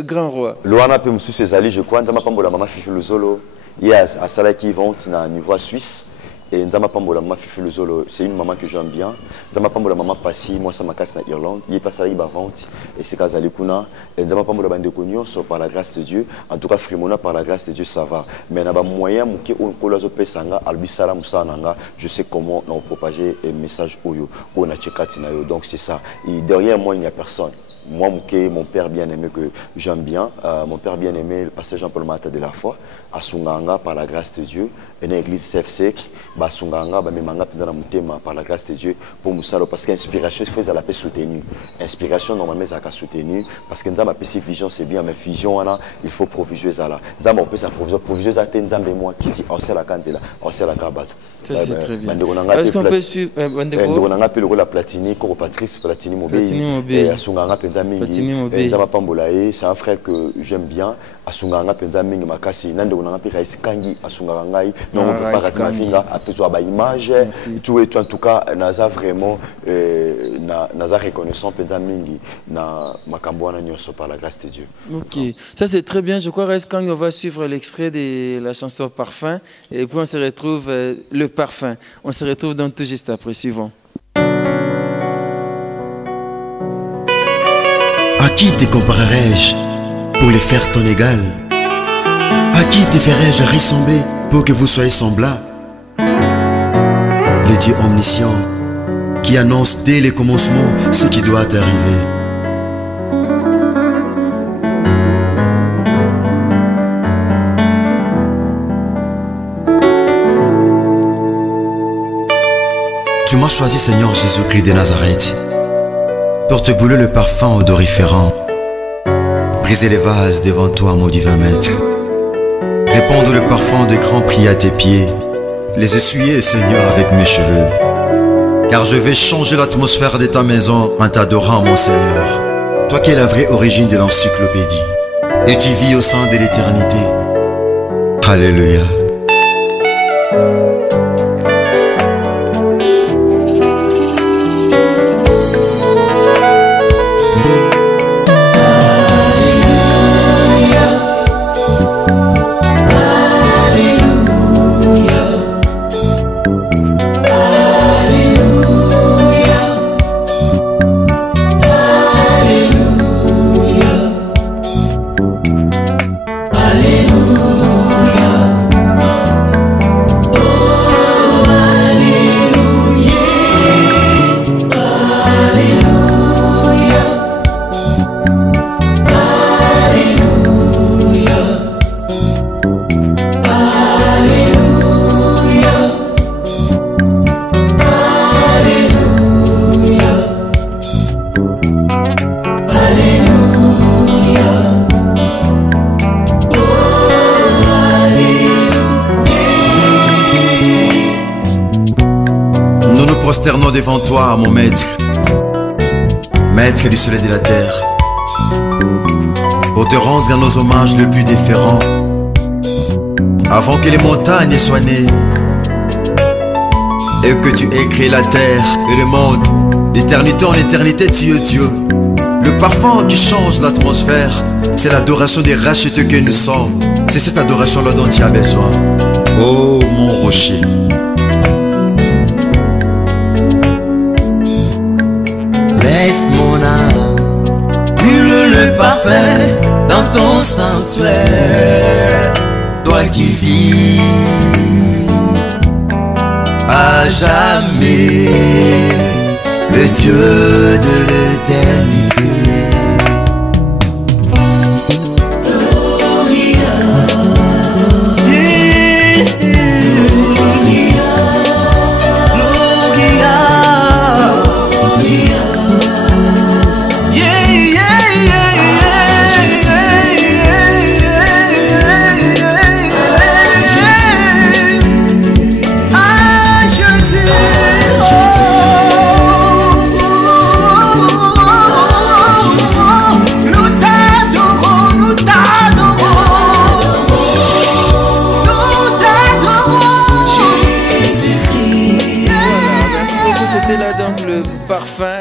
grand roi. Loana pe musu sezali je crois nzamba pambola mama Fifi Luzolo, yes à sala qui vente na niveau suisse. Et Nzamba Pambola Mama Fifi Luzolo, c'est une maman que j'aime bien. Nzamba Pambola Mama Passi, moi ça m'a cassé en Irlande. Il est passé à vente et c'est Kazali Kuna. Et Nzamba Pambola Bande Konyo, par la grâce de Dieu. En tout cas, Frimona, par la grâce de Dieu, ça va. Mais il y a moyen de on kolazo pesanga, albisala musananga. Je sais comment on propager un message oyo, on a tchekatinayo. Donc c'est ça. Et derrière moi, il n'y a personne. Moi, mon père bien-aimé que j'aime bien, mon père bien-aimé, le pasteur Jean-Paul Mata de la foi, à Sunganga, par la grâce de Dieu, une église CFC, à Sunganga, par la grâce de Dieu, pour Moussalo, parce qu'inspiration, il faut la paix soutenue. Inspiration, normalement, ça a soutenu, parce que nous avons une vision, c'est bien, mais vision, il faut proviser ça là. Nous avons sa provision, proviser ça, nous avons moi qui dit, on sait la candela, on sait la cabato. Ça, c'est très bien. Est-ce qu'on peut suivre on a appelé la Platini, Patrice Platini Mobile, c'est un frère que j'aime bien. Asunganga penza mingi makasi nande unanga pe Raisi Kangi asunganga ngai non paratima finga tu as image, tu es en tout cas naza vraiment naza reconnaissant penza mingi na makambwana nyoso par la grâce de Dieu. Ok, ça c'est très bien. Je crois reste quand on va suivre l'extrait de la chanson Parfum et puis on se retrouve le parfum. On se retrouve dans tout juste après. Suivant. À qui te comparerai-je pour les faire ton égal? À qui te ferai-je ressembler pour que vous soyez semblables? Le Dieu omniscient qui annonce dès les commencements ce qui doit arriver. Tu m'as choisi, Seigneur Jésus-Christ de Nazareth, pour te brûler le parfum odoriférant, briser les vases devant toi, mon divin maître, répandre le parfum de grands prix à tes pieds, les essuyer, Seigneur, avec mes cheveux, car je vais changer l'atmosphère de ta maison en t'adorant, mon Seigneur, toi qui es la vraie origine de l'encyclopédie, et tu vis au sein de l'éternité. Alléluia. Prosternons devant toi, mon maître, maître du soleil de la terre, pour te rendre nos hommages le plus déférents, avant que les montagnes soient nées, et que tu aies créé la terre et le monde, d'éternité en éternité, tu es Dieu. Le parfum qui change l'atmosphère, c'est l'adoration des rachetés que nous sommes. C'est cette adoration-là dont tu as besoin. Oh mon rocher. Laisse mon âme brûle le parfum dans ton sanctuaire, toi qui vis à jamais, le Dieu de l'éternité.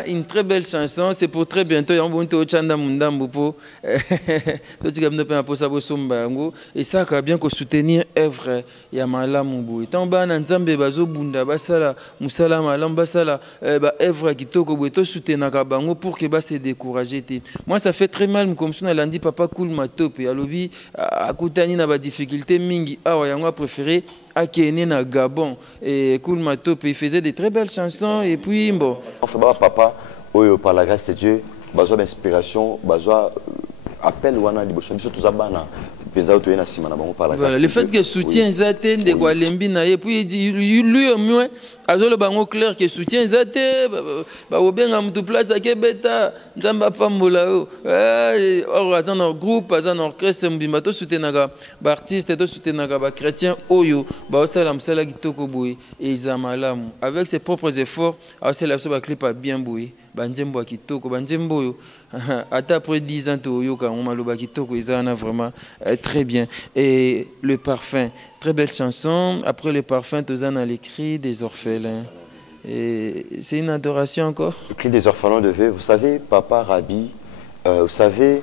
Une très belle chanson, c'est pour très bientôt. Et ça, a bien qu'on soutenir œuvre Yamala Moubo. Et tant que Nzambe bazo bunda basala musala malam basala œuvre qui toko boito soutenir Kabango pour que bas se décourager. Moi, ça fait très mal comme ça. Lundi papa cool ma top et à lobby à côté na ba difficulté mingi. Ah ouais, moi préféré à Kenya na Gabon et cool ma top. Il faisait des très belles chansons et puis bon. Papa, par la grâce de Dieu, besoin d'inspiration, besoin appel wana liboso biso tozabana penza to yena sima na bango par la grâce. Voilà, le fait que soutien zaté de Walembi na et puis il dit lui au moins azolo bango clair que soutien zaté ba obenga mutu place à Kebeta nzamba pambola o or azan en groupe azan orchestre mbimba to soutenaka ba artiste to soutenaka ba chrétien oyo ba osala msala kitoko boye et izamalamu avec ses propres efforts c'est la so ba clip a bien boye banzembo kitoko banzembo ata après 10 ans to yoka on maloba kitoko ezana vraiment très bien. Et le parfum, très belle chanson. Après le parfum tozana les cris des orphelins. C'est une adoration encore. Le cri des orphelins de Veuve, vous savez, Papa Rabbi, vous savez,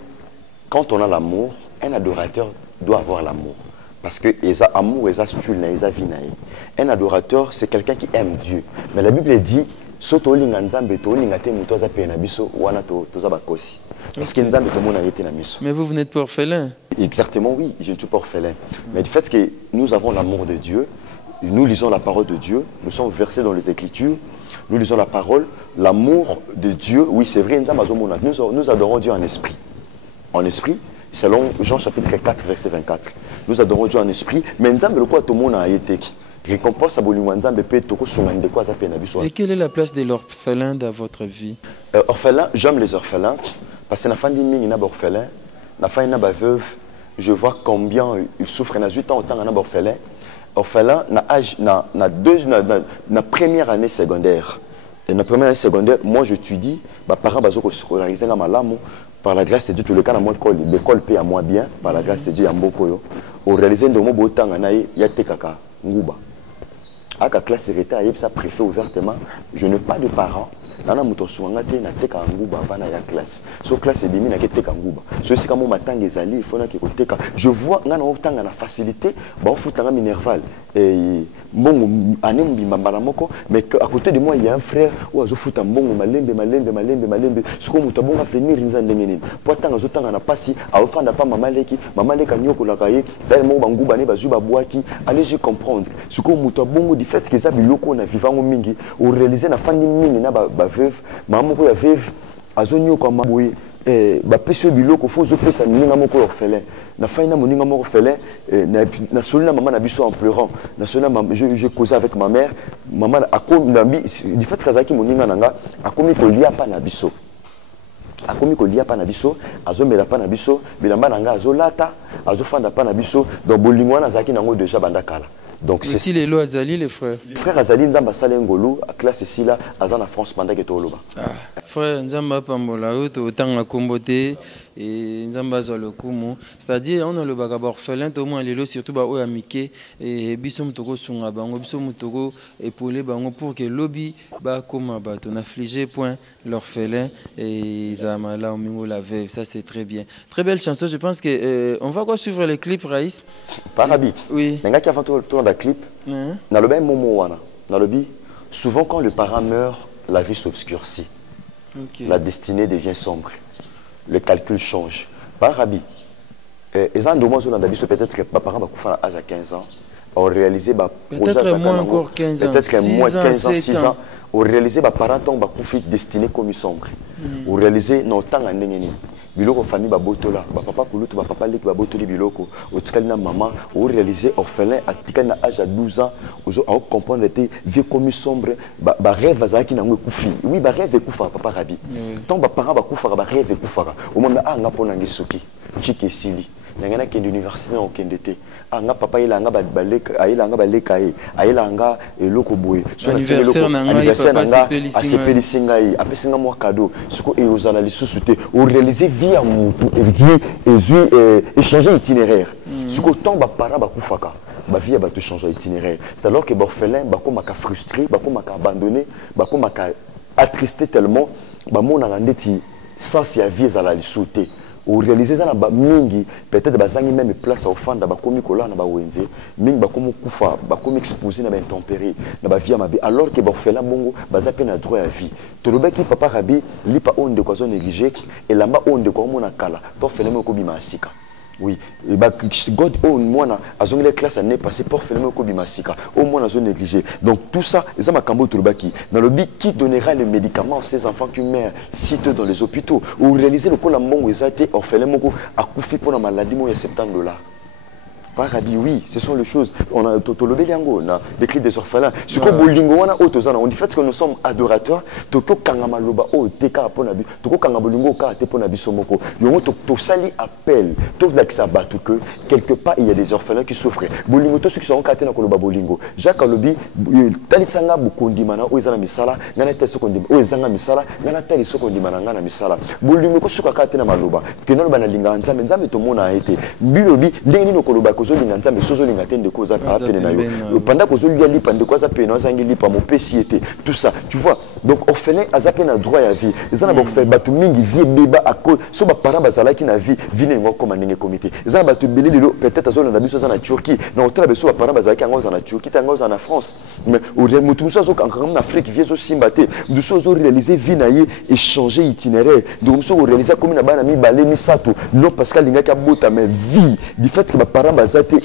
quand on a l'amour, un adorateur doit avoir l'amour. Parce que les amour, les astuces, les avinaï. Un adorateur, c'est quelqu'un qui aime Dieu. Mais la Bible dit, soto linga nzambe to linga te muto za pe na biso wana to za bakosi. Parce que nzambe to mona yete na biso. Mais vous n'êtes pas orphelin. Exactement, oui, je ne suis pas orphelin. Mais du fait que nous avons l'amour de Dieu, nous lisons la parole de Dieu, nous sommes versés dans les Écritures, nous lisons la parole, l'amour de Dieu, oui c'est vrai, nous adorons Dieu en esprit. En esprit, selon Jean chapitre 4, verset 24. Nous adorons Dieu en esprit, mais nzambe le quoi tout le monde a été récompense à bolingo nzambe pe toko sungande kwa za pe na biso. Et quelle est la place de l'orphelin dans votre vie? Orphelin, j'aime les orphelins parce que na fandi mingi na orphelin, na fandi na ba veuve, je vois combien ils souffrent na 8 ans autant na orphelin. Orphelin na âge na première année secondaire. Et na première année secondaire, moi j'étudie, bah parents bazoko scolarisé na malamu par la grâce de Dieu tout le cas na moi l'école paye à moi bien par la grâce de Dieu ya mbokoyo. Au réaliser ndomo botanga na ya tekaka nguba. À la classe réta ça préfet ouvertement, je n'ai pas de parents. Nana muto suangate na teka nguba bana ya classe. So classe bimi na teka nguba. So si kamo matanga ezali il faut na ke teka. Je vois ngana otanga na facilité, ba ofutanga minerval et mbongo anem bimbamba moko mais à côté de moi il y a un frère ou azofuta mbongo malembe. Soko muto bonga venir nzandenge nini. Po tanga zotanga na pasi, a ofanda pa mama leka nyoko la kaye, tellement banguba ne bazuba boaki, allez-y comprendre. Soko muto bongo du fait que ça biloko na vivant mingi, ou réaliser na fandi mingi na ba veuve, maman ko ya veuve azonyo ko maboye ba peso biloko faut zo pesa ninga moko orphelin. Na faina moninga moko orphelin na solina maman na biso en pleurant. Na solina je causais avec ma mère, maman a comme du fait kazaki moninga nanga a komi ko lia pa na biso. A komi ko lia pa na biso, azomela pa na biso, bilamba nanga azolata, azofanda pa na biso, donc bolingwa na zaki nango déjà bandakala. Donc c'est les lois Azali les frères. Frère Azali nzamba sala ngolo à classe ici là azana France pendant que toloba. Ah frère nzamba pambola to tanga kombote et nzamba zo le kumu. C'est-à-dire on a le bagaba orphelin to mo lelo surtout ba o amike et biso mutoko sunga bango biso mutoko épauler bango pour que lobby ba koma ba ton affligé point l'orphelin et zamala au mingo la veuve, ça c'est très bien. Très belle chanson, je pense que on va quoi suivre les clips Raïs. Parabi. Oui. Nenga qui a fait tour d'un clip. Dans le même moment dans le bi souvent quand le parent meurt, la vie s'obscurcit. Okay. La destinée devient sombre. Le calcul change. Parabi. Et en dommage dans la vie peut-être que parent va couper à l'âge à 15 ans. On réalisé peut-être moins encore 15 ans. Peut-être moins 15 ans, 6 ans. On réalisé parents ont couper destinée comme sombre. On réalisé non temps en nengeni. Biloko famille babotola, papa kulutu papa leki babotoli biloko, otikali na maman, on réalisé orphelin atikali na âge à 12 ans, ozo a comprendre était vie comme sombre, ba rêve azaki na ngwe kufi. Oui, ba rêve kufa papa Rabi. Tant ba parents ba kufa ba rêve kufa. Au moment a nga pona ngesuki, chike sili. Nangana kende université en kendete. Anga papa il anga baleka, aila anga baleka e, aila anga eloko boye. Anniversaire nanga ACP lisingai, apesinga mo cadeau. Suko e ozala lisusu te, o réaliser vie à mutu et échanger itinéraire. Suko tant ba para ba kufaka. Ba vie ba te changer itinéraire. C'est alors que orphelin ba ko maka frustré, ba ko maka abandonné, ba ko maka attristé tellement, ba mona ngandeti sans ya vie za la lisuté. Ou réaliser ça na mingi peut-être bazangi même place au fond da ba komi kola na ba wenze mingi ba komo kufa ba komi exposé na ba intempérie na ba vie mabe alors que ba fela bongo bazape na droit à vie to lobaki papa Rabi lipa onde kwa zone négligé et lamba onde kwa mona kala to fela mo ko bima sika. Oui, et bah, God au moins a les classes année passée pour faire le kobimasika au moins a zone négligé. Donc tout ça, les hommes à Kambo Tourbaki dans le but qui donnera les médicaments à ces enfants qui meurent sitôt dans les hôpitaux ou réaliser le colambon où ils ont été orphelins à couper pour la maladie moi il y a $70. Rabbi, oui, ce sont les choses. On a Totolobé Liango, on a les clés des orphelins. Ce que Bolingo, on dit fait que nous sommes adorateurs. Toko Kangamaloba, oh, Teka Ponabi, Toko Kangabolingo, Kate Ponabi Somoko. Yongo, to sali appel, tout l'axabat, que quelque part il y a des orphelins qui souffrent. Bolingo, tous ceux qui sont en Koloba Bolingo. Jacques Alobi, Talisanga Bukondimana, Oezana Misala, Nanate Sokondim, Oezanga Misala, Nanate Sokondimana, Nana Misala. Bolingo, Kosuka Katena Maloba, Kenol Banalinga, Nzame, Tomona a été. Bilobi, Ndeni Koloba. Pendant tout ça, tu vois. Donc, orphelin, ils ont droit à la vie. Ils ont fait à cause. Si les parents qui ont vie, viennent comme un comité. Ils ont peut-être en Turquie. Non, les parents qui ont en Turquie, en France. Mais en Afrique, ils ont réalisé vie et changer itinéraire. Donc, ils ont réalisé comme non, parce qu'il y a une vie. Du fait que les parents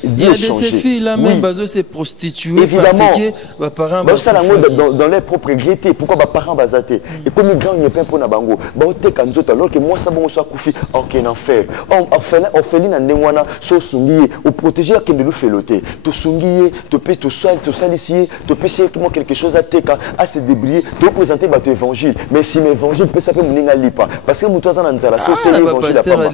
il y a de ces filles-là, même Bazo s'est prostituée. Évidemment. Parce que les parents dans leur propre grité. Pourquoi les parents basatent? Et comme ils gagnent pas pour Nabango, alors que moi, ça va soit coufi en enfer. On fait l'un so sungiye, au protéger à qui ne le fait l'ôter. Tu sungiye, tu salissier, tu péché quelque chose à teka, à se débrouiller, tu présenter votre évangile. Mais si l'évangile peut s'appeler mon lipa, parce que nous tous en la sauce l'évangile à pas.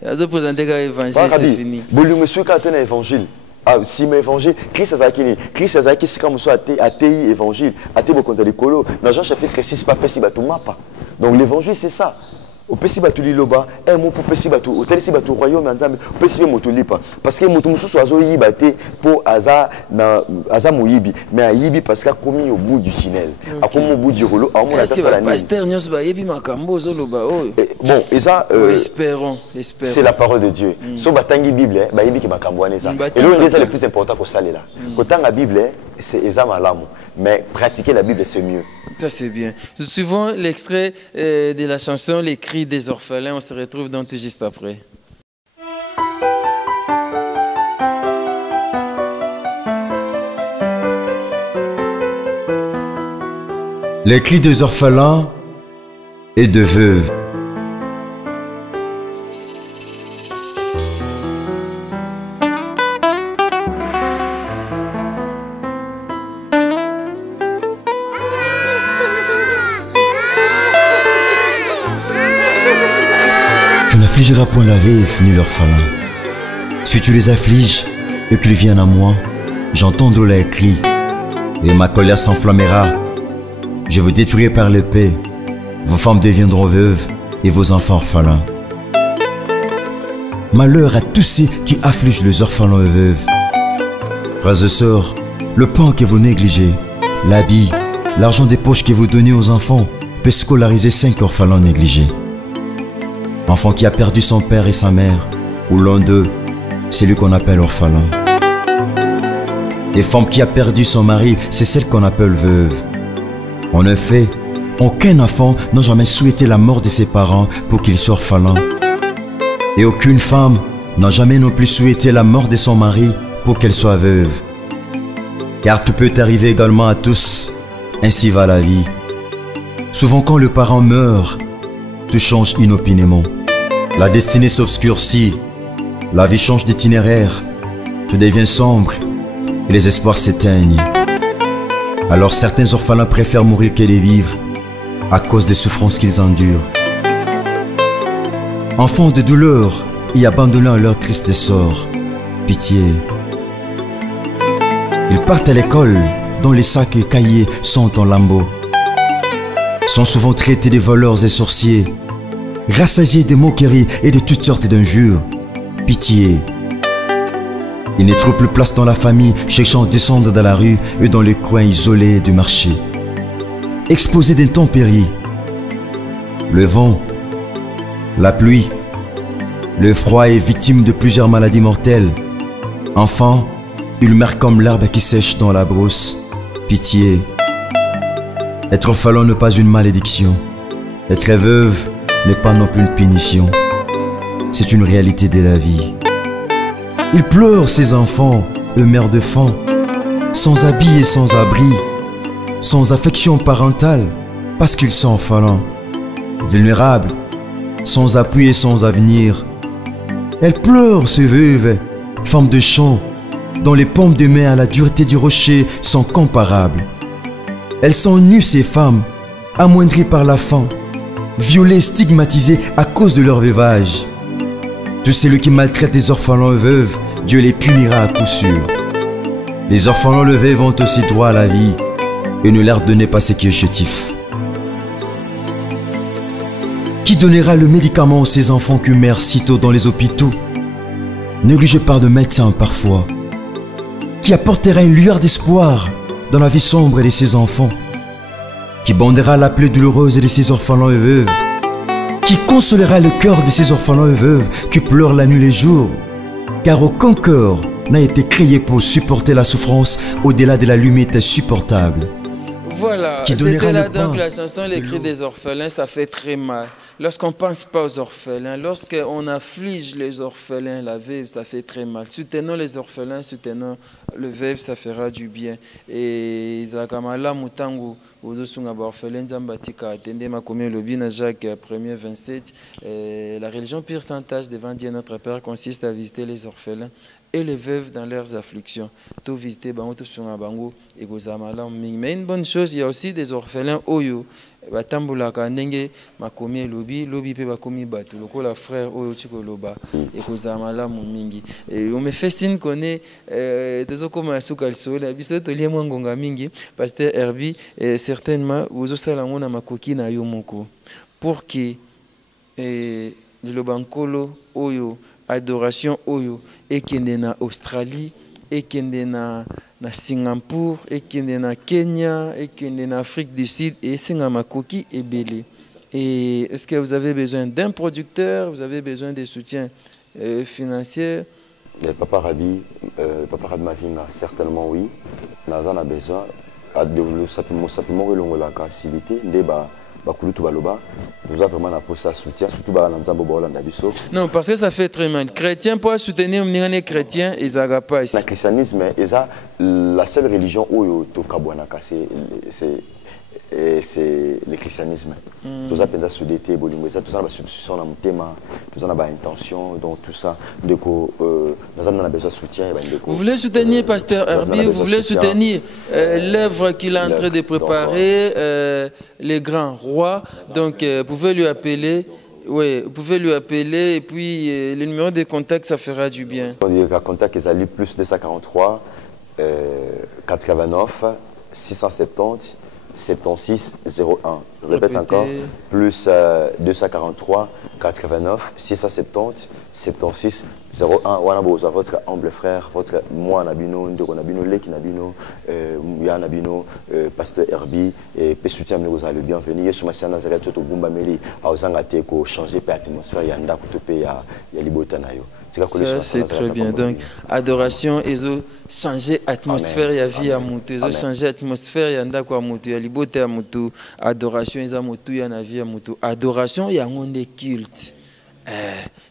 Ils ont présenté l'évangile, c'est fini. Boulou monsieur quand on a l'évangile. Ah, si l'évangile, Christ a qui c'est comme ça atei évangile, atei beaucoup de l'écolo. Dans Jean chapitre 6, pas si batou mapa. Donc l'évangile c'est ça. Au pesi batu liloba un mot pour pesi batu au tel si batu royaume nzambe pesi moto lipa parce que moto mususu azo yibate pour aza moyibi mais ayibi parce qu'a commis au bout du tunnel a commis au bout du rouleau a mon est-ce que le pasteur nyos ba yebi makambo zo loba bon et ça espérons c'est la parole de Dieu so batangi bible ba yebi ki makambo wana ça et là c'est le plus important ko sala là ko tanga bible c'est ezama lamu mais pratiquer la Bible c'est mieux. Ça c'est bien. Suivons l'extrait de la chanson Les cris des orphelins. On se retrouve donc tout juste après. Les cris des orphelins et de veuves. N'affligeras point la veuve ni l'orphelin. Si tu les affliges et qu'ils viennent à moi, j'entendrai leurs cris et ma colère s'enflammera. Je vous détruirai par l'épée. Vos femmes deviendront veuves et vos enfants orphelins. Malheur à tous ceux qui affligent les orphelins et veuves. Frères et sœurs, le pain que vous négligez, l'habit, l'argent des poches que vous donnez aux enfants peut scolariser 5 orphelins négligés. Enfant qui a perdu son père et sa mère, ou l'un d'eux, c'est lui qu'on appelle orphelin. Et femme qui a perdu son mari, c'est celle qu'on appelle veuve. En effet, aucun enfant n'a jamais souhaité la mort de ses parents pour qu'il soit orphelin. Et aucune femme n'a jamais non plus souhaité la mort de son mari pour qu'elle soit veuve. Car tout peut arriver également à tous, ainsi va la vie. Souvent quand le parent meurt, tout change inopinément. La destinée s'obscurcit, la vie change d'itinéraire, tout devient sombre et les espoirs s'éteignent. Alors certains orphelins préfèrent mourir que de vivre à cause des souffrances qu'ils endurent. Enfants de douleur et abandonnés à leur triste sort, pitié. Ils partent à l'école dont les sacs et cahiers sont en lambeaux. Sont souvent traités de voleurs et sorciers, rassasiés de moqueries et de toutes sortes d'injures. Pitié. Ils ne trouvent plus place dans la famille, cherchant à descendre dans la rue et dans les coins isolés du marché. Exposés d'intempéries, le vent, la pluie, le froid et victimes de plusieurs maladies mortelles. Enfin, ils meurent comme l'herbe qui sèche dans la brousse. Pitié. Être orphelin n'est pas une malédiction. Être veuve n'est pas non plus une punition. C'est une réalité de la vie. Ils pleurent ces enfants, eux mères de faim, sans habit et sans abri, sans affection parentale, parce qu'ils sont orphelins, vulnérables, sans appui et sans avenir. Elles pleurent, ces veuves, femmes de champ, dont les paumes de main à la dureté du rocher sont comparables. Elles sont nues, ces femmes, amoindries par la faim, violées, stigmatisées à cause de leur veuvage. Tous ceux qui maltraitent les orphelins et veuves, Dieu les punira à coup sûr. Les orphelins et veuves ont aussi droit à la vie, et ne leur donnez pas ce qui est chétif. Qui donnera le médicament à ces enfants qui meurent si tôt dans les hôpitaux, négligés par de médecins parfois? Qui apportera une lueur d'espoir dans la vie sombre de ces enfants? Qui bandera la plaie douloureuse de ces orphelins et veuves? Qui consolera le cœur de ces orphelins et veuves qui pleurent la nuit et les jours? Car aucun cœur n'a été créé pour supporter la souffrance au-delà de la limite insupportable. Voilà, c'était là donc la chanson Les cris des orphelins, ça fait très mal. Lorsqu'on ne pense pas aux orphelins, lorsqu'on afflige les orphelins, la veuve, ça fait très mal. Soutenons les orphelins, soutenons le veuve, ça fera du bien. Et Zakamala Moutangu, Oudosunga orphelin, Zambatika, Tende Makomé Lobina, Jacques 1er 27. La religion pure sans tâche devant Dieu notre Père consiste à visiter les orphelins et les veuves dans leurs afflictions. Tout visiter Bango, tout sur Bango, et Gozamala. Mais une bonne chose, il y a aussi des orphelins Oyo. Batambulaka ndenge makomi lobi lobi pe bakomi batu lokola frère Oyo Chikoloba et Gozamala mingi. Et on me fait signe qu'on est deux comme un soukal sol. Biso to lié ngonga mingi. Pasteur Herbie certainement vous aussi la mona makoki na yo moko pour que le lobankolo Oyo adoration Oyo et kende na Australie et kende na Singapour et kende na Kenya et kende na Afrique du Sud et Singamakoki et Belé. Et est-ce que vous avez besoin d'un producteur, vous avez besoin de soutien financier? Papa Rabi Mavinga, certainement oui. Nazan a besoin de simplement la facilité nous avons vraiment un soutien, surtout dans le non, parce que ça fait très mal. Chrétien, pour soutenir les chrétiens, ils n'ont pas. Le christianisme, la seule religion où c'est le christianisme. Tout ça, tout ça, tout ça, tout ça, intention, donc tout ça. Nous avons besoin de soutien. Vous voulez soutenir Pasteur Herbie, vous voulez soutenir l'œuvre qu'il est en train de préparer, les grands rois. Donc, vous pouvez lui appeler. Oui, vous pouvez lui appeler et puis le numéro de contact, ça fera du bien. Le contact est allé plus 243 89 670 76 01. Je répète encore, plus 243 89 670 76 01. Votre humble frère, votre moi Nabino, Ndoko Nabino, Leki Nabino, Ya Nabino, Pasteur Herbie, et soutien vous allez bienvenue. Yesu Masia Nazareth, tout Bumba Meli, à Ozangate, ko changer l'atmosphère, Yanda, Kutope, ya Libotanayo. Ça, c'est très bien. Donc, adoration, ils ont changé l'atmosphère, il y a vie à Moutou. Ils ont changé l'atmosphère, il y a quoi Moutou. Il y a liberté à Moutou. Adoration, ils ont Moutou, il y a la vie à Moutou. Adoration, il y a un des cultes.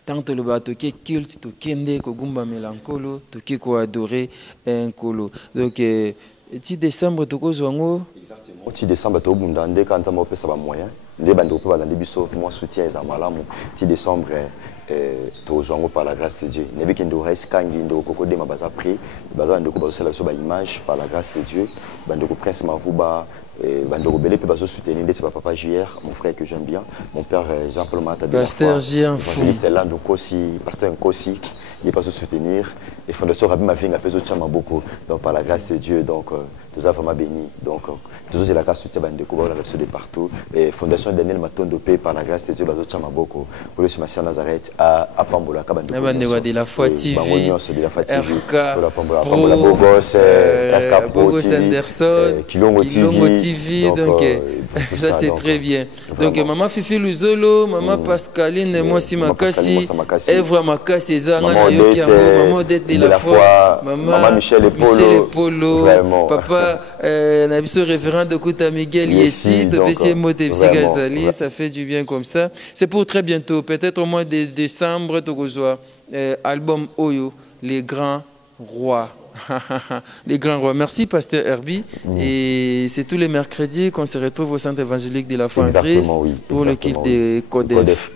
Tant que le bateau qui est culte, tu kende, ko gumba melankolo, tu qui ko adorer un colo. Donc, 10 décembre, tu ko zwango. Exactement. 10 décembre, tu bunda ndé quand tu m'as ça va moyen. Ndé bando pe balandi biso, moi soutien za malamu. 10 décembre. Par la grâce de Dieu. Nebi kendo rais kangi ndo kokode mabaza pri, baza ndoko basala so ba image par la grâce de Dieu. Bandoko prince Mavuba, bandoko belé pe bazo soutenir ndeti papa JR, mon frère que j'aime bien, mon père Jean-Paul Mata. Pasteur JR fou. C'est là donc aussi pasteur Nkosi, il pas se soutenir et fondation Rabi Mavinga peso chama beaucoup. Donc par la grâce de Dieu donc nous avons vraiment béni. Donc tous les cas soutien bandoko ba la de partout et fondation Daniel Matondo paye par la grâce de Dieu bazo chama beaucoup. Pour le Masia Nazareth à Pambola Kabandoko de la foi TV, RK Bogos Anderson, Kilongo TV, donc ça c'est très bien. Donc maman Fifi Luzolo, maman Pascaline, moi si Makasi, Evra Makasi, Zangana Yokiango, maman Odette de la foi, maman Michel Epolo, papa Nabiso révérend de Kouta Miguel ici, Tobessie Mote Psygazali, ça fait du bien comme ça. C'est pour très bientôt, peut-être au mois de décembre, Togozoa, album Oyo, Les Grands Rois. Les Grands Rois. Merci Pasteur Herbie. Et c'est tous les mercredis qu'on se retrouve au centre évangélique de la foi en Christ pour le culte des Codef.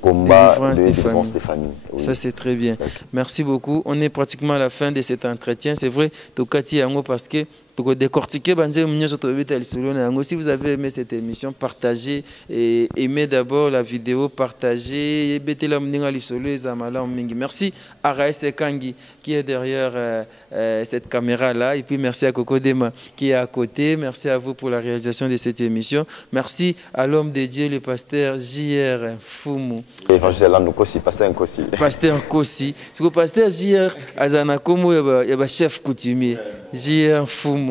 combat de défense des familles. Oui. Ça, c'est très bien. Merci beaucoup. On est pratiquement à la fin de cet entretien. C'est vrai, Tokati Yango, parce que pour décortiquer, si vous avez aimé cette émission, partagez et aimez d'abord la vidéo, partagez. Merci à Raïs Kangi qui est derrière cette caméra-là. Et puis merci à Coco Dema qui est à côté. Merci à vous pour la réalisation de cette émission. Merci à l'homme de Dieu, le pasteur J.R. Fumu. Pasteur Kossi. C'est que pasteur J.R. Azanakomo, il y a chef coutumier. J.R. Fumu.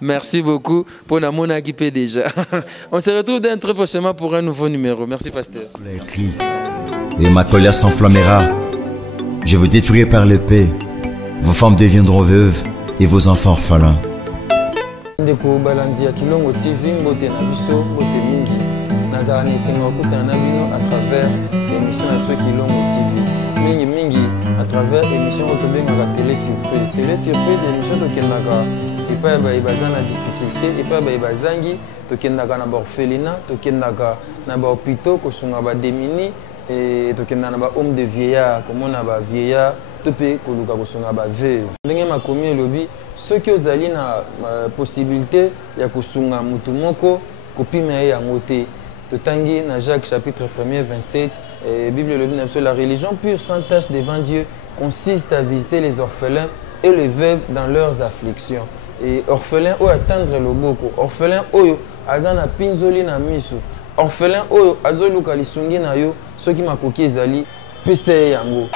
Merci beaucoup pour la mona qui paie déjà. On se retrouve d'un très prochainement pour un nouveau numéro. Merci, pasteur. Et ma colère s'enflammera. Je vous détruirai par l'épée. Vos femmes deviendront veuves et vos enfants orphelins. Ndeko balandi ya Kilongo TV mbote na biso mbote mingi nazala na esengo okutana na bino à travers émission na biso Kilongo TV mingi à travers émission oyo tobengaka télé surprise émission tokendaka epai baye baza na difficulté epai baye bazangi tokendaka na baorphelinat tokendaka na bahôpitaux kosunga badémini tokendaka na bahomme de vieillard komona bavieillard to mpe koluka kosunga baveuve ndenge makomi elobi soki ozali na possibilité ya kosunga mutu moko kopima ye yango te totangi na Jacques chapitre 1er 27 Bible elobi na biso la religion pure sans tache devant Dieu consiste à visiter les orphelins et les veuves dans leurs afflictions et orphelin oyo atendre loboko orphelin oyo aza na pinzoli na miso orphelin oyo azoluka lisungi na yo soki makoki ezali pesa ye yango